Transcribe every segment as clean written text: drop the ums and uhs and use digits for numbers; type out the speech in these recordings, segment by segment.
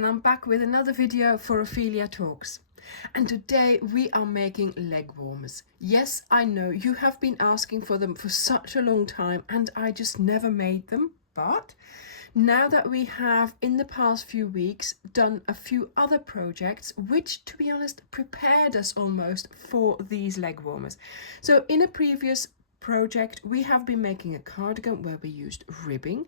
and I'm back with another video for Ophelia Talks. And today we are making leg warmers. Yes, I know you have been asking for them for such a long time and I just never made them, but now that we have in the past few weeks done a few other projects which, to be honest, prepared us almost for these leg warmers. So in a previous project we have been making a cardigan where we used ribbing,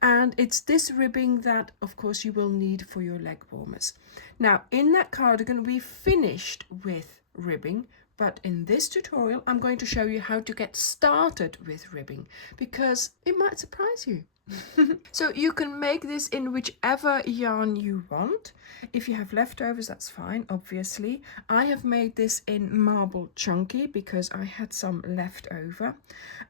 and it's this ribbing that of course you will need for your leg warmers. Now in that cardigan we finished with ribbing, but in this tutorial I'm going to show you how to get started with ribbing because it might surprise you. So you can make this in whichever yarn you want. If you have leftovers, that's fine, obviously. I have made this in marble chunky because I had some left over,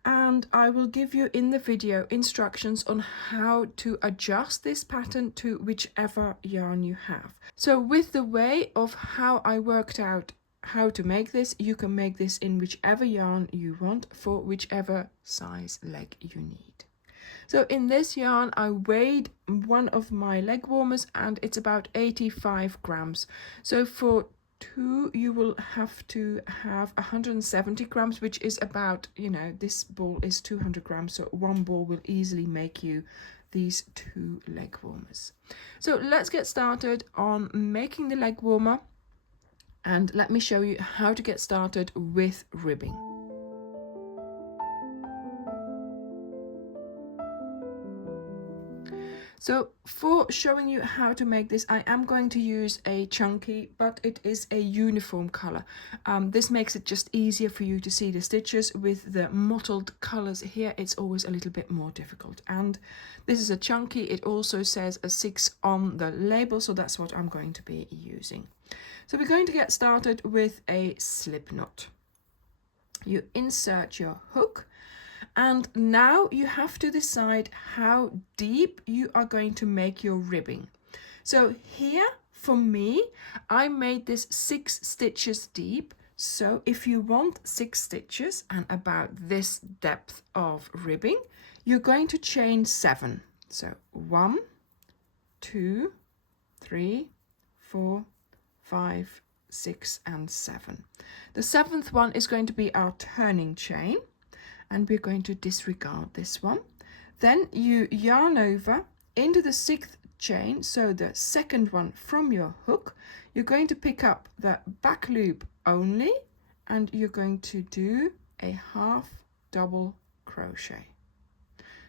and I will give you in the video instructions on how to adjust this pattern to whichever yarn you have. So with the way of how I worked out how to make this, you can make this in whichever yarn you want for whichever size leg you need. So in this yarn I weighed one of my leg warmers and it's about 85 grams. So for two you will have to have 170 grams, which is about, this ball is 200 grams, so one ball will easily make you these two leg warmers. So let's get started on making the leg warmer, and let me show you how to get started with ribbing. So for showing you how to make this, I am going to use a chunky, but it is a uniform color. This makes it just easier for you to see the stitches. With the mottled colors here, it's always a little bit more difficult. And this is a chunky. It also says a 6 on the label, so that's what I'm going to be using. So we're going to get started with a slip knot. You insert your hook. And now you have to decide how deep you are going to make your ribbing. So here, for me, I made this 6 stitches deep. So if you want 6 stitches and about this depth of ribbing, you're going to chain 7. So 1, 2, 3, 4, 5, 6, and 7. The 7th one is going to be our turning chain, and we're going to disregard this one. Then you yarn over into the 6th chain, so the second one from your hook. You're going to pick up the back loop only, and you're going to do a half double crochet.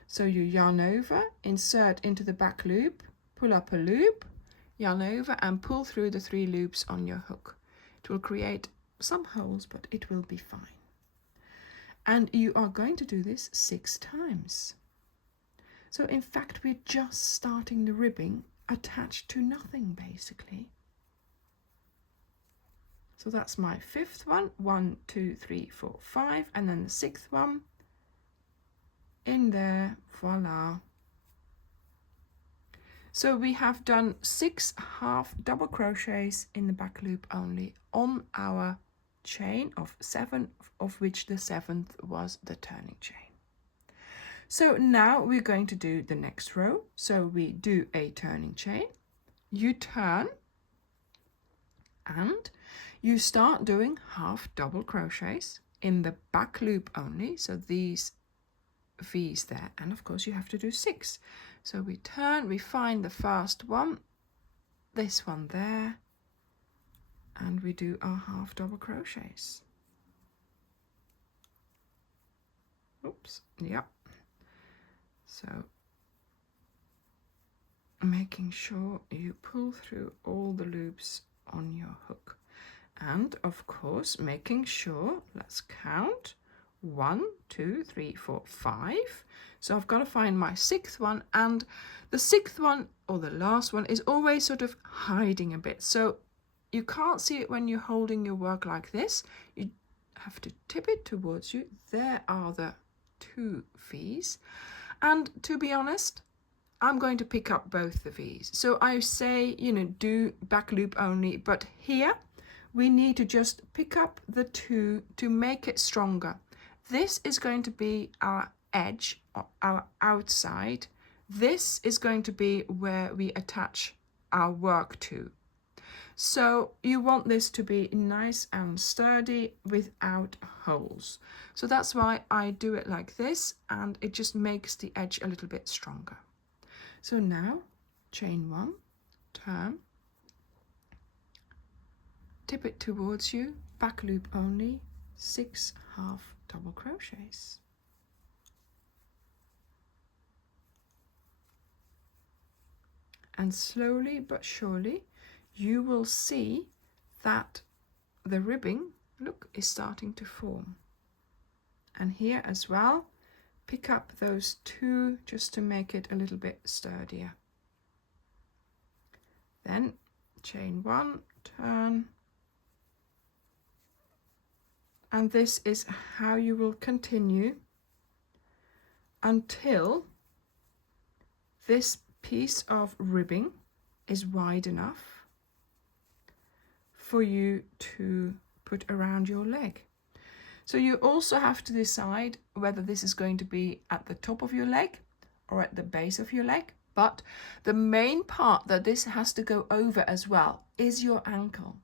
So you yarn over, insert into the back loop, pull up a loop, yarn over and pull through the 3 loops on your hook. It will create some holes, but it will be fine. And you are going to do this 6 times. So in fact, we're just starting the ribbing attached to nothing, basically. So that's my 5th one. 1, 2, 3, 4, 5. And then the 6th one in there. Voila. So we have done 6 half double crochets in the back loop only on our chain of 7, of which the 7th was the turning chain. So now we're going to do the next row. So we do a turning chain, you turn, and you start doing half double crochets in the back loop only, so these V's there, and of course you have to do 6. So we turn, we find the first one, this one there, and we do our half double crochets. Oops, yep. So making sure you pull through all the loops on your hook, and of course making sure, let's count, 1, 2, 3, 4, 5. So I've got to find my 6th one, and the 6th one, or the last one, is always sort of hiding a bit. So you can't see it when you're holding your work like this. You have to tip it towards you. There are the 2 V's. And to be honest, I'm going to pick up both the V's. So I say, do back loop only, but here we need to just pick up the 2 to make it stronger. This is going to be our edge, or our outside. This is going to be where we attach our work to. So you want this to be nice and sturdy without holes. So that's why I do it like this, and it just makes the edge a little bit stronger. So now chain 1, turn, tip it towards you, back loop only, 6 half double crochets. And slowly but surely you will see that the ribbing, look, is starting to form. And here as well, pick up those 2 just to make it a little bit sturdier. Then chain 1, turn, and this is how you will continue until this piece of ribbing is wide enough for you to put around your leg. So you also have to decide whether this is going to be at the top of your leg or at the base of your leg. But the main part that this has to go over as well is your ankle.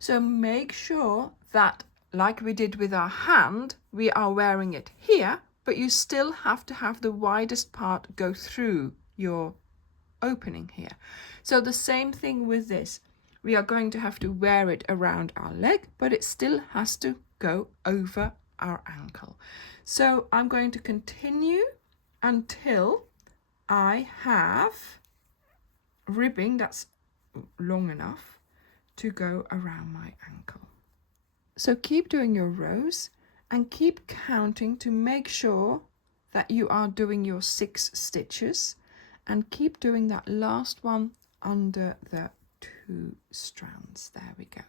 So make sure that, like we did with our hand, we are wearing it here, but you still have to have the widest part go through your opening here. So the same thing with this. We are going to have to wear it around our leg, but it still has to go over our ankle. So I'm going to continue until I have ribbing that's long enough to go around my ankle. So keep doing your rows and keep counting to make sure that you are doing your 6 stitches, and keep doing that last one under the 2 strands. There we go.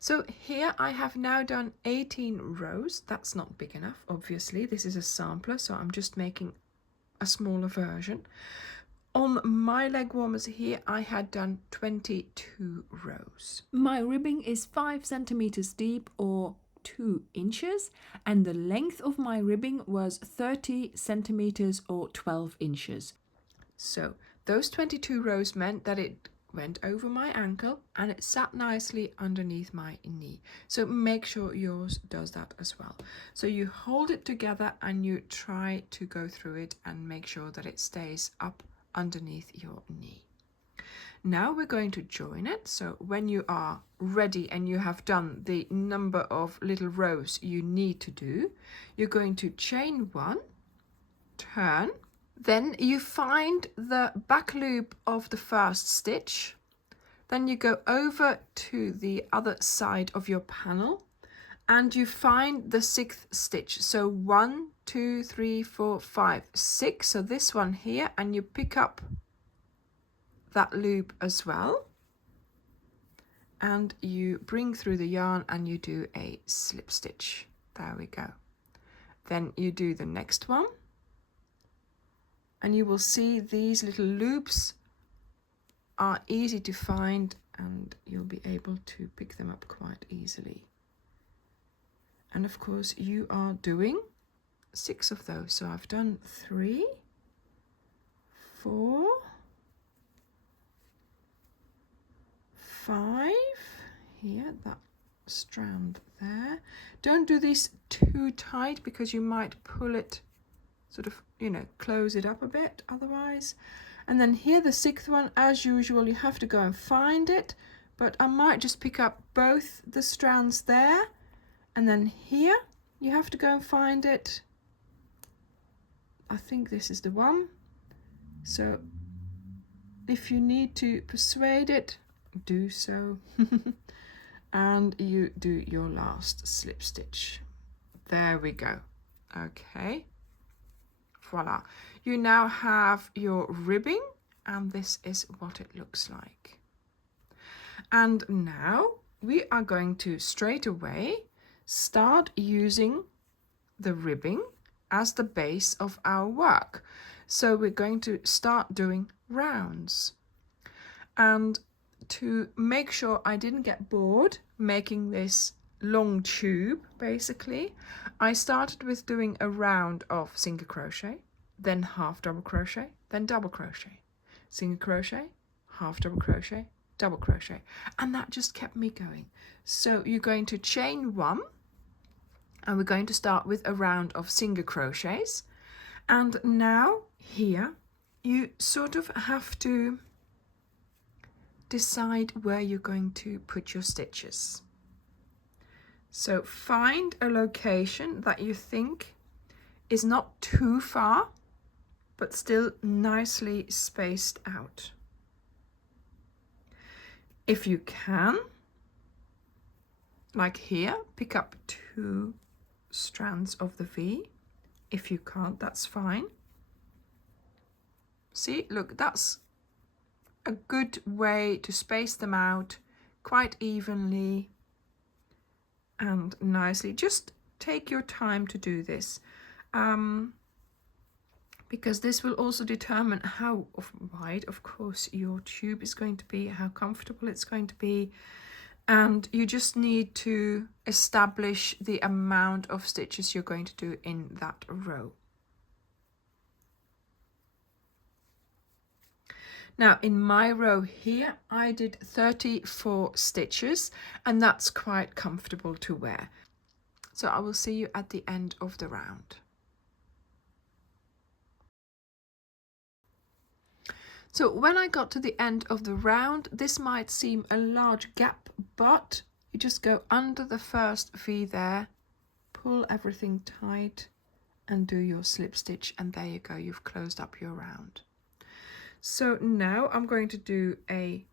So here I have now done 18 rows. That's not big enough, obviously. This is a sampler, so I'm just making a smaller version. On my leg warmers here, I had done 22 rows. My ribbing is 5 centimeters deep or 2 inches, and the length of my ribbing was 30 centimeters or 12 inches. So those 22 rows meant that it went over my ankle and it sat nicely underneath my knee. So make sure yours does that as well. So you hold it together and you try to go through it and make sure that it stays up underneath your knee. Now we're going to join it. So when you are ready and you have done the number of little rows you need to do, you're going to chain 1, turn, then you find the back loop of the first stitch, then you go over to the other side of your panel and you find the 6th stitch. So 1, 2, 3, 4, 5, 6. So this one here, and you pick up that loop as well, and you bring through the yarn and you do a slip stitch. There we go. Then you do the next one, and you will see these little loops are easy to find and you'll be able to pick them up quite easily. And of course you are doing 6 of those. So I've done 3, 4, 5, here, that strand there. Don't do this too tight because you might pull it, sort of, close it up a bit otherwise. And then here the 6th one, as usual, you have to go and find it, but I might just pick up both the strands there, and then here you have to go and find it. I think this is the one. So if you need to persuade it, do so. And you do your last slip stitch. There we go. Okay, voila. You now have your ribbing, and this is what it looks like. And now we are going to straight away start using the ribbing as the base of our work. So we're going to start doing rounds. And to make sure I didn't get bored making this long tube, basically, I started with doing a round of single crochet, then half double crochet, then double crochet, single crochet, half double crochet, double crochet, and that just kept me going. So you're going to chain 1, and we're going to start with a round of single crochets. And now here you sort of have to decide where you're going to put your stitches. So find a location that you think is not too far, but still nicely spaced out. If you can, like here, pick up 2 strands of the V. If you can't, that's fine. See, look, that's a good way to space them out quite evenly and nicely. Just take your time to do this, because this will also determine how wide, of course, your tube is going to be, how comfortable it's going to be, and you just need to establish the amount of stitches you're going to do in that row. Now in my row here I did 34 stitches, and that's quite comfortable to wear. So I will see you at the end of the round. So when I got to the end of the round, this might seem a large gap, but you just go under the first V there, pull everything tight and do your slip stitch, and there you go, you've closed up your round. So now I'm going to do a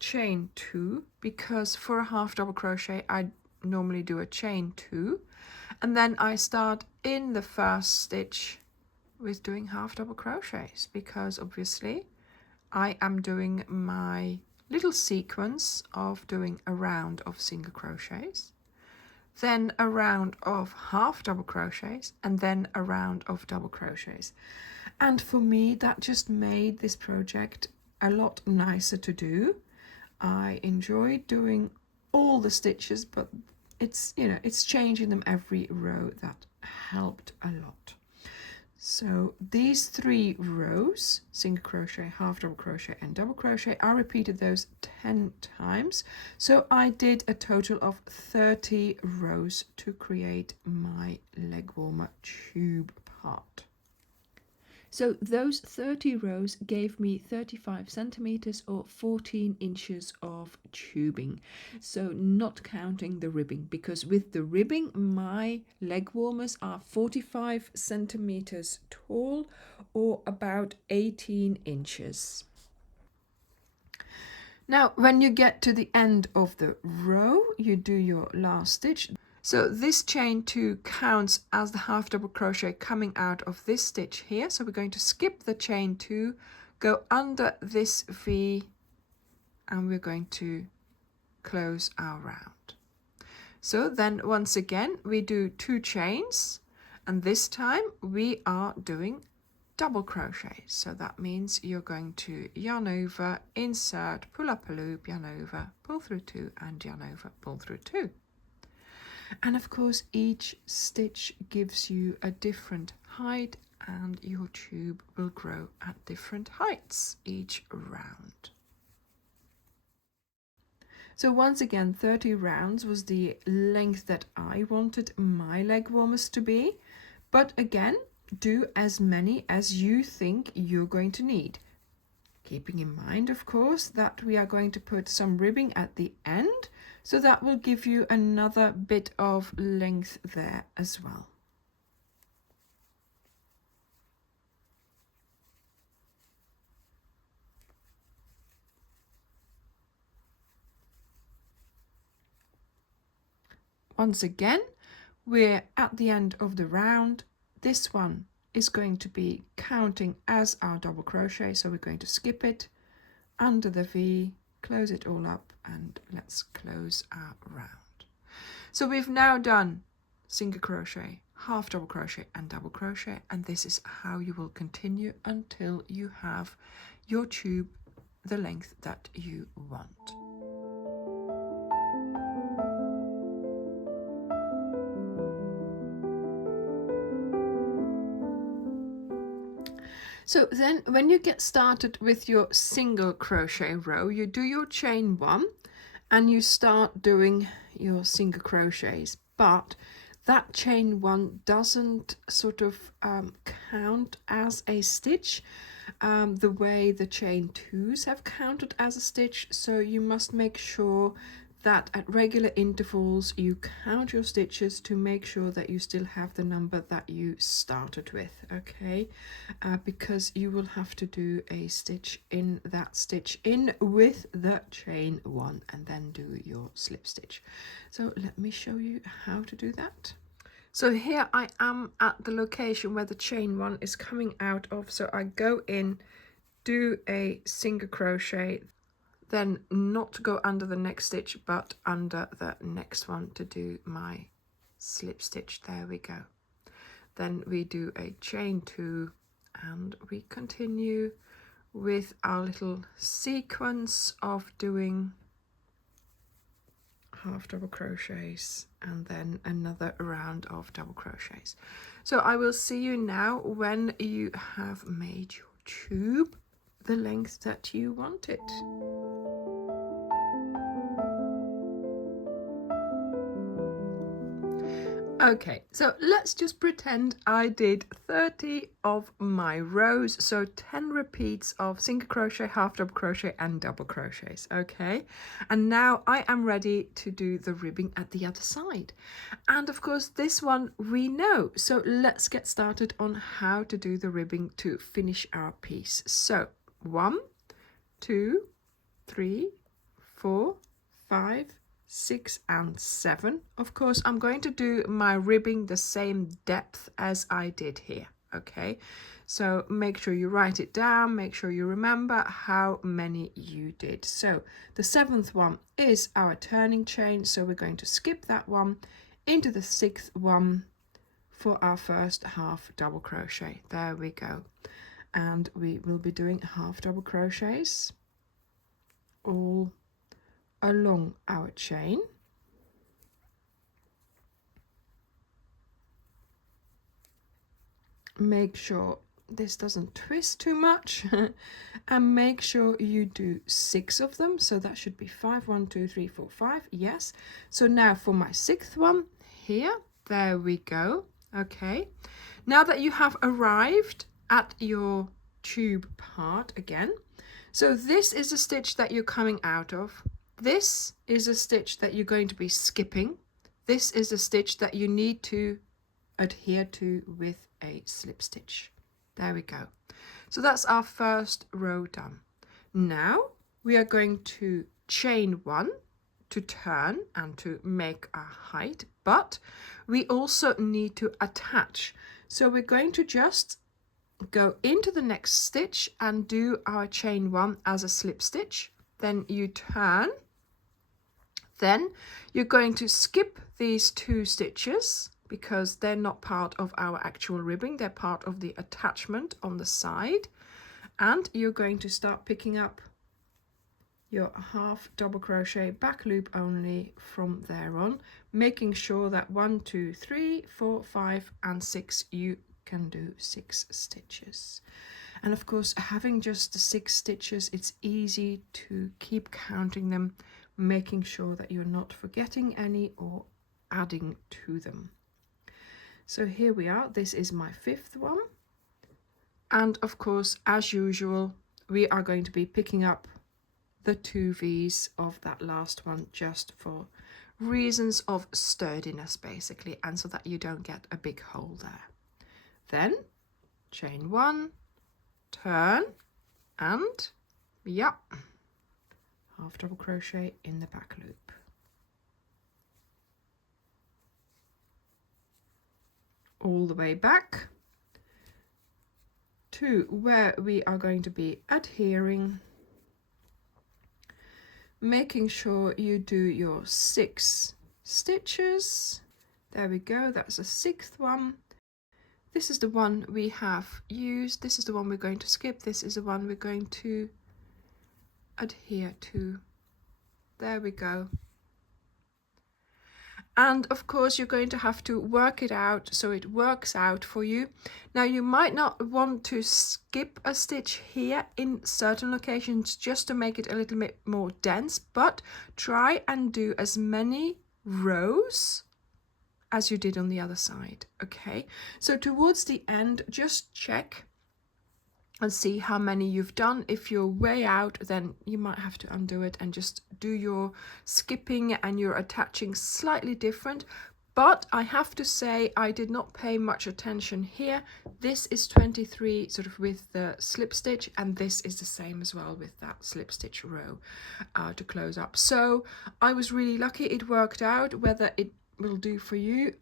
chain 2, because for a half double crochet I normally do a chain 2, and then I start in the first stitch with doing half double crochets, because obviously I am doing my little sequence of doing a round of single crochets, then a round of half double crochets, and then a round of double crochets. And for me, that just made this project a lot nicer to do. I enjoyed doing all the stitches, but it's, you know, it's changing them every row that helped a lot. So these 3 rows, single crochet, half double crochet and double crochet, I repeated those 10 times. So I did a total of 30 rows to create my leg warmer tube part. So those 30 rows gave me 35 centimeters or 14 inches of tubing. So not counting the ribbing, because with the ribbing my leg warmers are 45 centimeters tall or about 18 inches. Now when you get to the end of the row, you do your last stitch. So this chain 2 counts as the half double crochet coming out of this stitch here. So we're going to skip the chain 2, go under this V, and we're going to close our round. So then once again we do 2 chains, and this time we are doing double crochet. So that means you're going to yarn over, insert, pull up a loop, yarn over, pull through 2, and yarn over, pull through 2. And of course each stitch gives you a different height, and your tube will grow at different heights each round. So once again, 30 rounds was the length that I wanted my leg warmers to be, but again, do as many as you think you're going to need. Keeping in mind, of course, that we are going to put some ribbing at the end, so that will give you another bit of length there as well. Once again, we're at the end of the round. This one is going to be counting as our double crochet, so we're going to skip it, under the V, close it all up, and let's close our round. So we've now done single crochet, half double crochet and double crochet, and this is how you will continue until you have your tube the length that you want. So then when you get started with your single crochet row, you do your chain 1 and you start doing your single crochets, but that chain 1 doesn't sort of count as a stitch the way the chain 2s have counted as a stitch. So you must make sure that at regular intervals you count your stitches to make sure that you still have the number that you started with, okay? Because you will have to do a stitch in that stitch in with the chain 1 and then do your slip stitch. So let me show you how to do that. So here I am at the location where the chain 1 is coming out of. So I go in, do a single crochet, then not go under the next stitch but under the next one to do my slip stitch. There we go. Then we do a chain 2 and we continue with our little sequence of doing half double crochets and then another round of double crochets. So I will see you now when you have made your tube the length that you want it. Okay, so let's just pretend I did 30 of my rows, so 10 repeats of single crochet, half double crochet and double crochets, okay? And now I am ready to do the ribbing at the other side. And of course this one we know, so let's get started on how to do the ribbing to finish our piece. So 1, 2, 3, 4, 5, 6 and 7. Of course I'm going to do my ribbing the same depth as I did here, okay? So make sure you write it down, make sure you remember how many you did. So the 7th one is our turning chain, so we're going to skip that one into the 6th one for our first half double crochet. There we go. And we will be doing half double crochets all along our chain. Make sure this doesn't twist too much and make sure you do 6 of them, so that should be 5, 1, 2, 3, 4, 5. Yes, so now for my 6th one here, there we go. Okay, now that you have arrived at your tube part again, so this is a stitch that you're coming out of. This is a stitch that you're going to be skipping. This is a stitch that you need to adhere to with a slip stitch. There we go. So that's our first row done. Now we are going to chain 1 to turn and to make a height, but we also need to attach. So we're going to just go into the next stitch and do our chain 1 as a slip stitch. Then you turn. Then you're going to skip these 2 stitches because they're not part of our actual ribbing, they're part of the attachment on the side. And you're going to start picking up your half double crochet back loop only from there on, making sure that 1, 2, 3, 4, 5 and 6 you can do 6 stitches. And of course, having just the 6 stitches, it's easy to keep counting them, making sure that you're not forgetting any or adding to them. So here we are, this is my 5th one. And of course, as usual, we are going to be picking up the 2 V's of that last one just for reasons of sturdiness basically, and so that you don't get a big hole there. Then chain 1, turn, and yeah, half double crochet in the back loop. All the way back to where we are going to be adhering, making sure you do your 6 stitches. There we go, that's the 6th one. This is the one we have used, this is the one we're going to skip, this is the one we're going to adhere to. There we go. And of course you're going to have to work it out so it works out for you. Now you might not want to skip a stitch here in certain locations just to make it a little bit more dense, but try and do as many rows as you did on the other side. Okay, so towards the end just check and see how many you've done. If you're way out, then you might have to undo it and just do your skipping and your attaching slightly different. But I have to say I did not pay much attention here. This is 23 sort of with the slip stitch, and this is the same as well with that slip stitch row to close up. So I was really lucky it worked out. Whether it will do for you,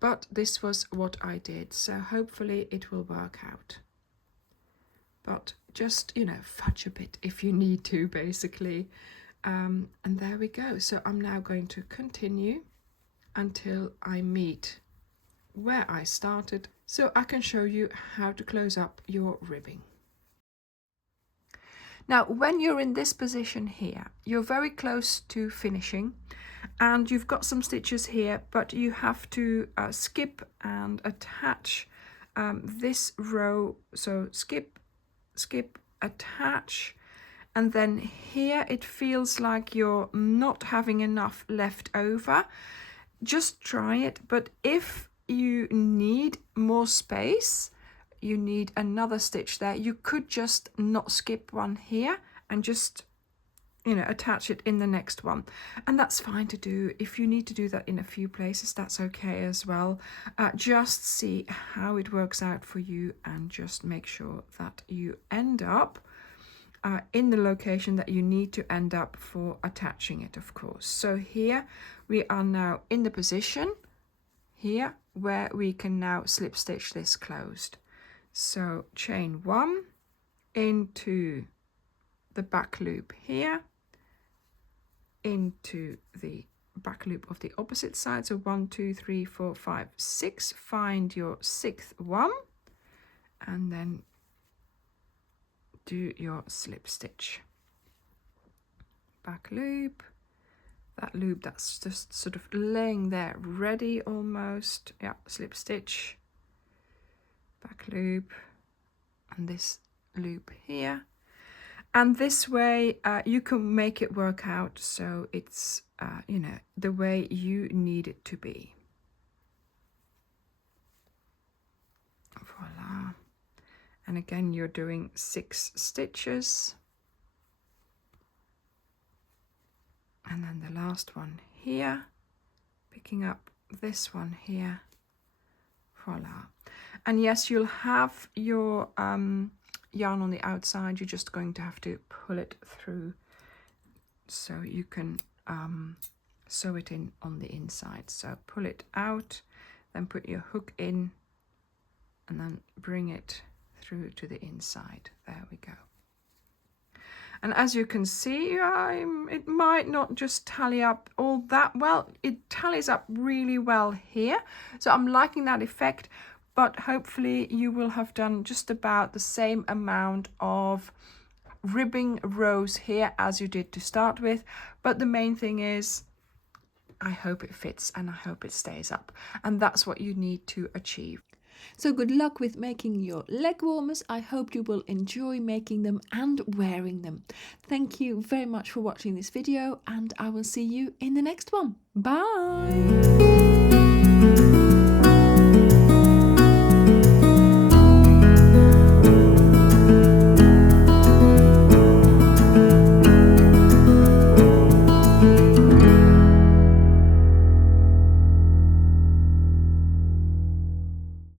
but this was what I did, so hopefully it will work out. But just, you know, fudge a bit if you need to, basically. And there we go. So I'm now going to continue until I meet where I started, so I can show you how to close up your ribbing. Now, when you're in this position here, you're very close to finishing, and you've got some stitches here, but you have to skip and attach this row. So skip, attach, and then here it feels like you're not having enough left over. Just try it, but if you need more space, you need another stitch there, you could just not skip one here and just, you know, attach it in the next one, and that's fine to do. If you need to do that in a few places, that's okay as well. Just see how it works out for you, and just make sure that you end up in the location that you need to end up for attaching it, of course. So here we are now in the position here where we can now slip stitch this closed. So chain 1 into the back loop here, into the back loop of the opposite side. So 1, 2, 3, 4, 5, 6. Find your 6th one, and then do your slip stitch. Back loop, that loop that's just sort of laying there ready almost. Yeah, slip stitch, back loop, and this loop here. And this way you can make it work out so it's, you know, the way you need it to be. Voila. And again, you're doing 6 stitches. And then the last one here, picking up this one here. Voila. And yes, you'll have your yarn on the outside. You're just going to have to pull it through so you can sew it in on the inside. So pull it out, then put your hook in, and then bring it through to the inside. There we go. And as you can see, it might not just tally up all that well. It tallies up really well here, so I'm liking that effect. But hopefully you will have done just about the same amount of ribbing rows here as you did to start with. But the main thing is, I hope it fits and I hope it stays up. And that's what you need to achieve. So good luck with making your leg warmers. I hope you will enjoy making them and wearing them. Thank you very much for watching this video, and I will see you in the next one. Bye!